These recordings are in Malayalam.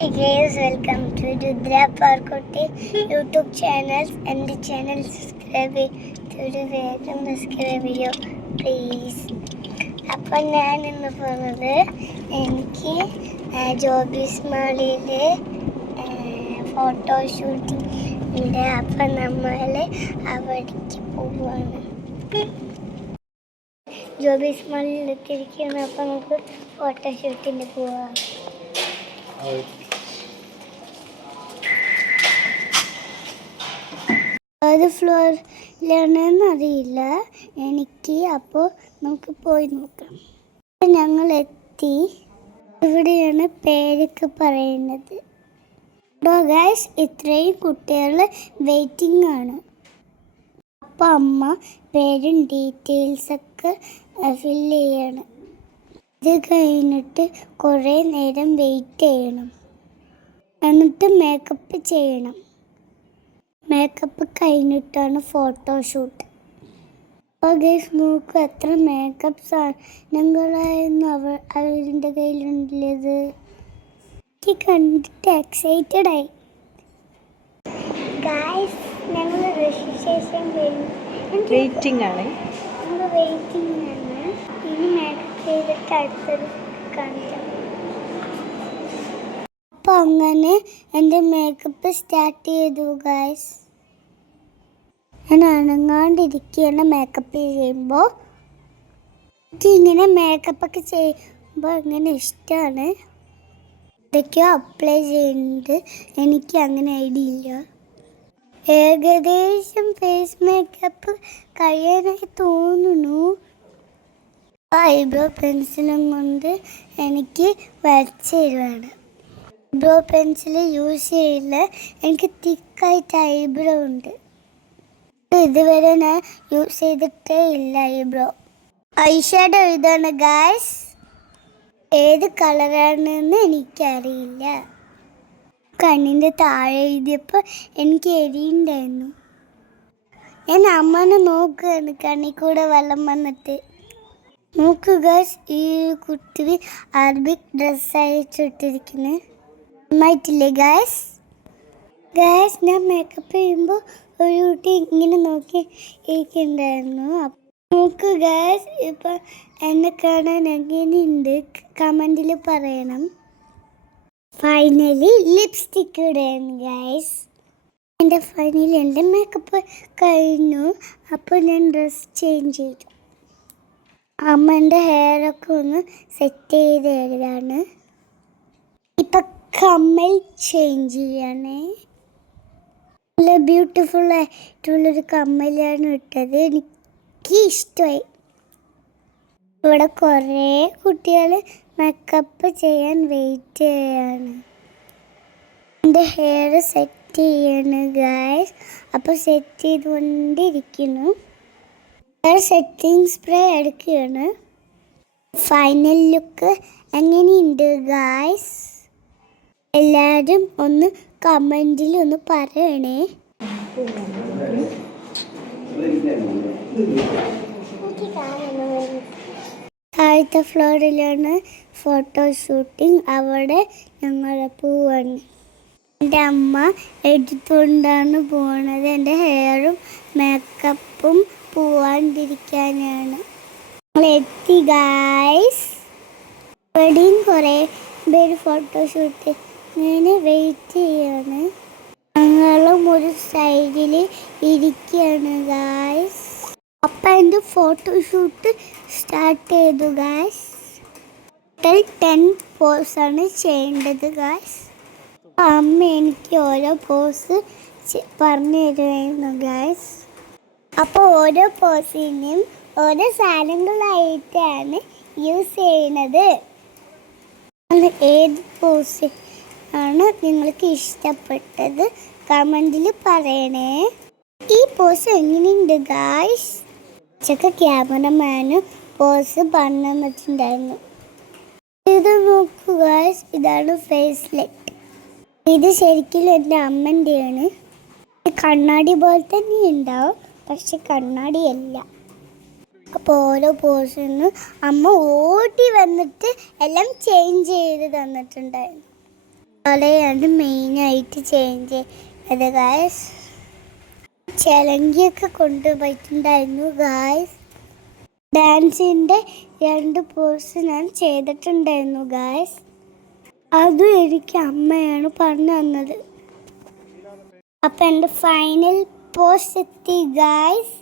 Hey guys, welcome to Rudra Parkotti YouTube channel and the channel subscribe to the വേഗം സബ്സ്ക്രൈബ് ചെയ്യൂ പ്ലീസ്. അപ്പം ഞാൻ ഇന്ന് പോകുന്നത് എനിക്ക് ജോബീസ് മാളിൽ ഫോട്ടോഷൂട്ടിംഗ് ഉണ്ട്. അപ്പം നമ്മൾ അവിടേക്ക് പോവുകയാണ്. ജോബീസ് മാളിൽ എത്തിയിരിക്കുകയാണ്. അപ്പം നമുക്ക് ഫോട്ടോഷൂട്ടിന് പോവാം. ഏത് ഫ്ലോറിലാണെന്ന് അറിയില്ല എനിക്ക്. അപ്പോൾ നമുക്ക് പോയി നോക്കാം. ഞങ്ങൾ എത്തി. ഇവിടെയാണ് പേരൊക്കെ പറയുന്നത്. ഗൈസ്, ഇത്രയും കുട്ടികൾ വെയിറ്റിംഗ് ആണ്. അപ്പോൾ അമ്മ പേരും ഡീറ്റെയിൽസൊക്കെ ഫില്ല് ചെയ്യണം. ഇത് കഴിഞ്ഞിട്ട് കുറേ നേരം വെയിറ്റ് ചെയ്യണം. എന്നിട്ട് മേക്കപ്പ് ചെയ്യണം. മേക്കപ്പ് കഴിഞ്ഞിട്ടാണ് ഫോട്ടോഷൂട്ട്. അപ്പോൾ ഗൈസ് നോക്കൂ, എത്ര മേക്കപ്പ് സാധനങ്ങളായിരുന്നു അവരുടെ കയ്യിലുള്ളത്. എനിക്ക് കണ്ടിട്ട് എക്സൈറ്റഡ് ആയി. ഗൈസ്, ഞങ്ങൾ രജിസ്ട്രേഷൻ വെയിറ്റിംഗ് ആണ്. ഇനി മേക്കപ്പ് ചെയ്തിട്ട് അടുത്തത് കാണിക്കാം. അപ്പോൾ അങ്ങനെ എൻ്റെ മേക്കപ്പ് സ്റ്റാർട്ട് ചെയ്തു ഗൈസ്. ഞാൻ അനങ്ങാണ്ടിരിക്കുകയാണ് മേക്കപ്പ് ചെയ്യുമ്പോൾ. എനിക്കിങ്ങനെ മേക്കപ്പൊക്കെ ചെയ്യുമ്പോൾ അങ്ങനെ ഇഷ്ടമാണ്. ഇതൊക്കെയോ അപ്ലൈ ചെയ്യുന്നത് എനിക്ക് അങ്ങനെ ഐഡിയ ഇല്ല. ഏകദേശം ഫേസ് മേക്കപ്പ് കഴിയാനായി തോന്നുന്നു. ഐബ്രോ പെൻസിലും കൊണ്ട് എനിക്ക് വരച്ച് തരുവാണ്. ഐബ്രോ പെൻസിൽ യൂസ് ചെയ്യില്ല. എനിക്ക് തിക്കായിട്ട് ഐബ്രോ ഉണ്ട്. ഇതുവരെ ഞാൻ യൂസ് ചെയ്തിട്ടേ ഇല്ല ഐബ്രോ. ഐഷാഡോ ഇതാണ് ഗൈസ്. ഏത് കളറാണെന്ന് എനിക്കറിയില്ല. കണ്ണിൻ്റെ താഴെ എഴുതിയപ്പോൾ എനിക്ക് എരിയുണ്ടായിരുന്നു. ഞാൻ അമ്മനെ നോക്കുകയാണ്, കണ്ണിൽ കൂടെ വെള്ളം വന്നിട്ട്. നോക്കൂ ഗൈസ്, ഈ കുട്ടി അറബിക് ഡ്രസ്സ് അയച്ചിട്ടിരിക്കുന്നത് നന്നായിട്ടില്ലേ ഗൈസ്. ഞാൻ മേക്കപ്പ് ചെയ്യുമ്പോൾ ഒരു കുട്ടി ഇങ്ങനെ നോക്കി ഇരിക്കുന്നുണ്ടായിരുന്നു. നോക്കൂ ഗൈസ്, ഇപ്പം എന്നെ കാണാൻ എങ്ങനെയുണ്ട് കമൻറ്റിൽ പറയണം. ഫൈനലി ലിപ്സ്റ്റിക്ക് ഇടുകയാണ് ഗൈസ്. എൻ്റെ മേക്കപ്പ് കഴിഞ്ഞു. അപ്പോൾ ഞാൻ ഡ്രസ് ചേഞ്ച് ചെയ്തു. അമ്മേൻ്റെ ഹെയറൊക്കെ ഒന്ന് സെറ്റ് ചെയ്ത് തരാണ്. ഇപ്പം കമ്മൽ ചേഞ്ച് ചെയ്യണേ. നല്ല ബ്യൂട്ടിഫുൾ ആയിട്ടുള്ളൊരു കമ്മലാണ് ഇട്ടത്. എനിക്ക് ഇഷ്ടമായി. ഇവിടെ കുറേ കുട്ടികൾ മേക്കപ്പ് ചെയ്യാൻ വെയിറ്റ് ചെയ്യാണ്. എൻ്റെ ഹെയർ സെറ്റ് ചെയ്യാണ് ഗൈസ്. അപ്പോൾ സെറ്റ് ചെയ്തുകൊണ്ടിരിക്കുന്നു. ഹെയർ സെറ്റിംഗ് സ്പ്രേ എടുക്കുകയാണ്. ഫൈനൽ ലുക്ക് എങ്ങനെയുണ്ട് ഗൈസ്? എല്ലാവരും ഒന്ന് കമൻറ്റിൽ ഒന്ന് പറയണേ. താഴത്തെ ഫ്ലോറിലാണ് ഫോട്ടോഷൂട്ടിങ്. അവിടെ ഞങ്ങൾ പോവാണ്. എൻ്റെ അമ്മ എടുത്തുകൊണ്ടാണ് പോണത്. എൻ്റെ ഹെയറും മേക്കപ്പും പോവാണ്ടിരിക്കാനാണ്. എത്തി ഗൈസ്. ഇവിടെയും കുറേ പേര് ഫോട്ടോഷൂട്ട് ഇങ്ങനെ വെയിറ്റ് ചെയ്യാണ്. ഞങ്ങളും ഒരു സൈഡിൽ ഇരിക്കുകയാണ് ഗൈസ്. അപ്പം എൻ്റെ ഫോട്ടോഷൂട്ട് സ്റ്റാർട്ട് ചെയ്തു ഗൈസ്. 10 പോസാണ് ചെയ്യേണ്ടത് ഗൈസ്. അമ്മ എനിക്ക് ഓരോ പോസ് പറഞ്ഞു തരുമായിരുന്നു ഗൈസ്. അപ്പോൾ ഓരോ പോസിനും ഓരോ സാധനങ്ങളായിട്ടാണ് യൂസ് ചെയ്യുന്നത്. ഏത് പോസ് ആണ് നിങ്ങൾക്ക് ഇഷ്ടപ്പെട്ടത് കമൻറ്റിൽ പറയണേ. ഈ പോസ് എങ്ങനെയുണ്ട് ഗായ്സ്? ക്യാമറമാനും പോസ് പറഞ്ഞു തന്നിട്ടുണ്ടായിരുന്നു. ഇത് നോക്കൂ ഗായ്സ്, ഇതാണ് ഫേസ്ലെറ്റ്. ഇത് ശരിക്കും എൻ്റെ അമ്മൻ്റെയാണ്. കണ്ണാടി പോലെ തന്നെ ഉണ്ടാവും, പക്ഷെ കണ്ണാടിയല്ല. അപ്പോൾ ഓരോ പോർഷനും അമ്മ ഓടി വന്നിട്ട് എല്ലാം ചേഞ്ച് ചെയ്ത് തന്നിട്ടുണ്ടായിരുന്നു. അവിടെയാണ് മെയിനായിട്ട് ചേഞ്ച് ചെയ്തത് ഗായ്സ്. ചിലങ്കിയൊക്കെ കൊണ്ടുപോയിട്ടുണ്ടായിരുന്നു ഗായ്സ്. ഡാൻസിൻ്റെ 2 പോസ് ഞാൻ ചെയ്തിട്ടുണ്ടായിരുന്നു ഗായ്സ്. അതും എനിക്ക് അമ്മയാണ് പറഞ്ഞു തന്നത്. അപ്പം എൻ്റെ ഫൈനൽ പോസ് എത്തി ഗായ്സ്.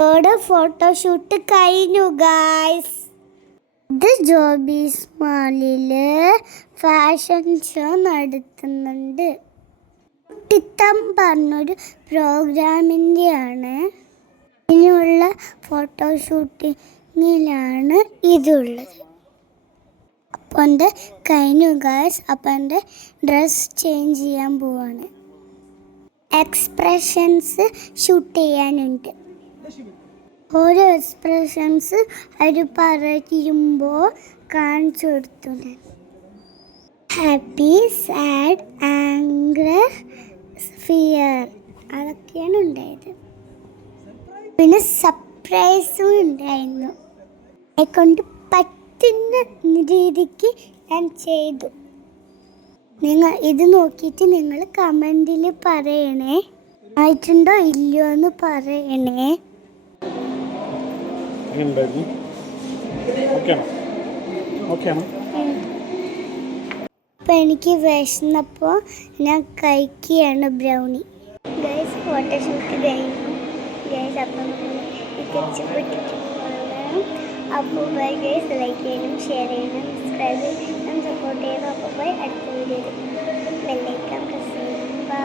ഇവിടെ ഫോട്ടോഷൂട്ട് കഴിഞ്ഞു ഗായ്സ്. ഇത് ജോബീസ് മാളിൽ ഫാഷൻ ഷോ നടത്തുന്നുണ്ട്. കുട്ടിത്തം പറഞ്ഞൊരു പ്രോഗ്രാമിൻ്റെയാണ്. ഇതിനുള്ള ഫോട്ടോഷൂട്ടിങ്ങിലാണ് ഇതുള്ളത്. അപ്പോൾ എൻ്റെ കഴിഞ്ഞു ഗായ്സ്. അപ്പം എൻ്റെ ഡ്രസ് ചേഞ്ച് ചെയ്യാൻ പോവാണ്. എക്സ്പ്രഷൻസ് ഷൂട്ട് ചെയ്യാനുണ്ട്. ഓരോ എക്സ്പ്രഷൻസ് അവർ പറയുമ്പോൾ കാണിച്ചു കൊടുത്തു ഞാൻ. ഹാപ്പി, സാഡ്, ആംഗർ, ഫിയർ അതൊക്കെയാണ് ഉണ്ടായത്. പിന്നെ സർപ്രൈസും ഉണ്ടായിരുന്നു. എന്നെക്കൊണ്ട് പറ്റുന്ന രീതിക്ക് ഞാൻ ചെയ്തു. നിങ്ങൾ ഇത് നോക്കിയിട്ട് നിങ്ങൾ കമൻറ്റിൽ പറയണേ, ആയിട്ടുണ്ടോ ഇല്ലയോ എന്ന് പറയണേ. അപ്പം എനിക്ക് വിശന്നപ്പോൾ ഞാൻ കഴിക്കുകയാണ് ബ്രൗണി. ഗൈസ് ഫോട്ടോഷൂട്ട് കഴിഞ്ഞു ഗൈസ്. അപ്പം തിരിച്ച് വീട്ടിലേക്ക് പോകണം. അപ്പോൾ ബൈ ഗൈസ്. ലൈക്ക് ചെയ്യണം, ഷെയർ ചെയ്യണം, സബ്സ്ക്രൈബ് ചെയ്യണം, സപ്പോർട്ട് ചെയ്യണം. അപ്പോൾ ബൈ. അടുത്ത വീഡിയോയിൽ ബെല്ലൈക്കൺ പ്രസ് ചെയ്യണം. ബൈ.